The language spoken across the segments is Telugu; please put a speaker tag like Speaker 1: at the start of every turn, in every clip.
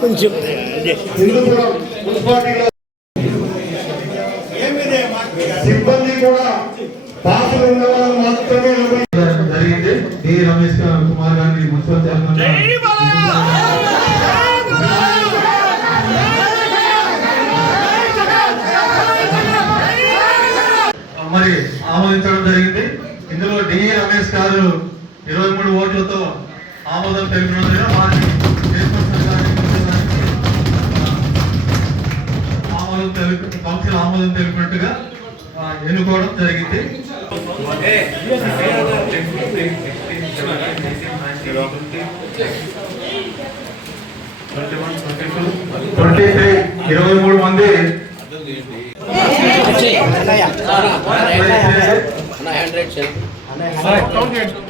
Speaker 1: కొంచెం
Speaker 2: సిబ్బంది కూడా ఉన్న వాళ్ళు మాత్రమే
Speaker 3: జరిగింది డి రమేష్ కుమార్ గారిని మున్సిపల్ చైర్మన్ మూడు ఓట్లతో ఆమోదం తెలిపినందున వారిని ఆమోదం తెలిపి కౌన్సిల్ ఆమోదం తెలిపినట్టుగా ఎన్నుకోవడం జరిగింది ట్వంటీ త్రీ ఇరవై మూడు మంది సైడ్ వాళ్ళ సైడ్ వాళ్ళ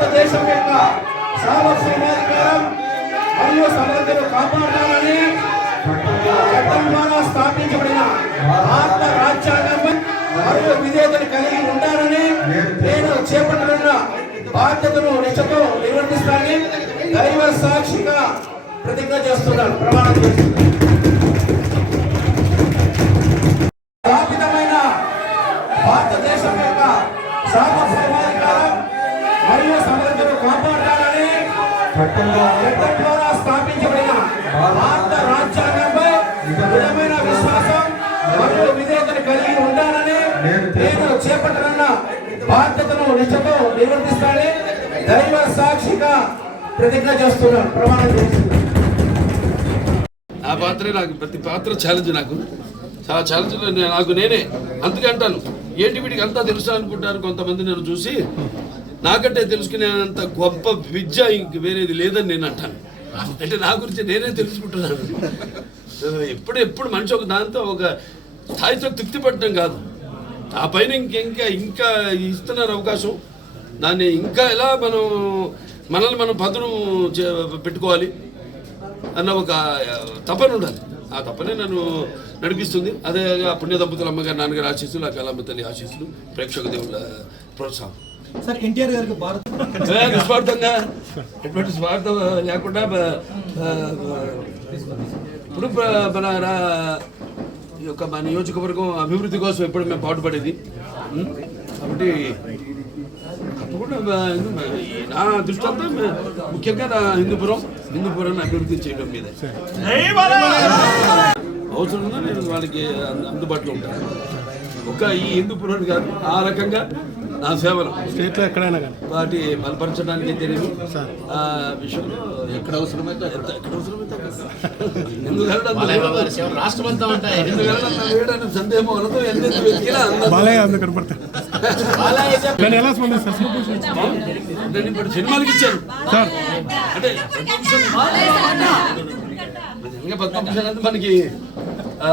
Speaker 2: భారతదేశం యొక్క సార్వభౌమాధికారం మరియు సమగ్రతను కాపాడాలని చట్టం ద్వారా స్థాపించబడిన భారత రాజ్యాంగం మరియు విధేయతను కలిగి ఉంటారని నేను చేపట్టనున్న బాధ్యతను నిష్ఠతో నిర్వర్తిస్తానని దైవ సాక్షిగా ప్రతిజ్ఞ చేస్తున్నాను. ప్రమాణం చేస్తున్నాను. స్థాపితమైన భారతదేశం యొక్క సార్వభౌమాధికారం మరియు సమగ్రతను కాపాడాలని చట్టం ద్వారా స్థాపించబడిన భారత రాజ్యాంగంపై దృఢమైన విశ్వాసం మరియు విధేయతను కలిగి ఉండాలని నేను చేపట్టనున్న బాధ్యతను నిష్ఠతో నిర్వర్తిస్తానని దైవ సాక్షిగా ప్రతిజ్ఞ చేస్తున్నాను. ప్రమాణం చేస్తున్నాను
Speaker 4: ఆ పాత్రే నాకు ప్రతి పాత్ర ఛాలెంజ్ నాకు. చాలా ఛాలెంజ్ నాకు నేనే. అందుకే అంటాను. ఏంటి వీడికి అంతా తెలుసా అనుకుంటారు కొంతమంది నేను చూసి? నాకంటే తెలుసుకునేంత గొప్ప విద్య ఇంక వేరేది లేదని నేను అంటాను. అంటే నా గురించి నేనే తెలుసుకుంటున్నాను. ఎప్పుడు ఎప్పుడు మనిషి ఒక దాంతో ఒక స్థాయితో తృప్తి పడటం కాదు. ఆ పైన ఇంక ఇంకా ఇంకా ఇస్తున్నారు అవకాశం. దాన్ని ఇంకా ఎలా మనం మనల్ని మనం పదును చే- పెట్టుకోవాలి అన్న ఒక తపన ఉండాలి. ఆ తపనే నన్ను నడిపిస్తుంది. అదే పుణ్య దంపతులు అమ్మగారు నాన్నగారు ఆశీస్సులు ఆ కళామతల్లి ఆశీస్సులు ప్రేక్షక దేవుళ్ళ ప్రోత్సాహం.
Speaker 1: సార్ ఎన్టీఆర్ గారికి భారత్
Speaker 4: నిస్వార్థంగా ఎటువంటి స్వార్థం లేకుండా ఇప్పుడు మన ఈ యొక్క మా నియోజకవర్గం అభివృద్ధి కోసం ఎప్పుడు మేము పాటుపడేది? కాబట్టి తప్పకుండా నా దృష్టి అంతా ముఖ్యంగా నా హిందూపురం హిందూపురాన్ని అభివృద్ధి చేయడం మీద. అవసరం నేను వాళ్ళకి అందుబాటులో ఉంటాను. ఒక ఈ హిందూపురాన్ని కాదు ఆ రకంగా నా సేవలు.
Speaker 1: స్టేట్లో ఎక్కడైనా కానీ.
Speaker 4: వాటి బలపరచడానికి తెలియదు. ఆ విషయంలో ఎక్కడ అవసరమైతే ఎంత- ఎక్కడ అవసరమైతే. ఎందుకు వెళ్ళడం?
Speaker 5: రాష్ట్రమంతా ఉంటాయి.
Speaker 4: ఎందుకు సందేహం వెతికినా
Speaker 1: బాలయ్య అందుకు కనపడతాయి దాన్ని ఎలా స్పందిస్తారు?
Speaker 4: ఇప్పుడు సినిమాలకి ఇచ్చాను.
Speaker 1: సార్.
Speaker 4: అంటే మనకి ఆ,